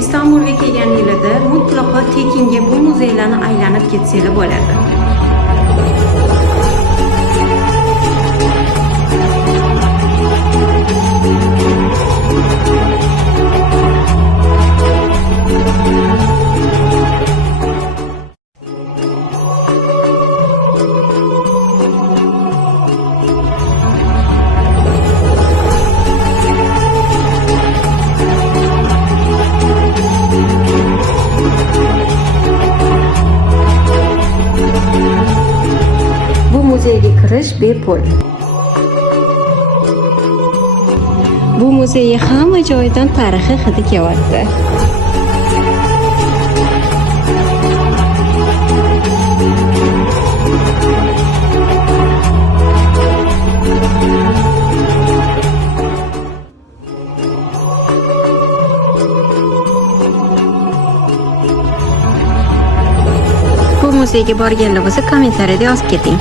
Istanbulga kelganingizda mutlaqo tekinga bu muzeylarni aylanib ketsanglar bo'ladi. Muzeyga kirish bepul. Bu muzeyga hamma joydan tarixiy hidi kelyapti. Bu muzeyga borganlar bo'lsa, kommentariyada yozib keting.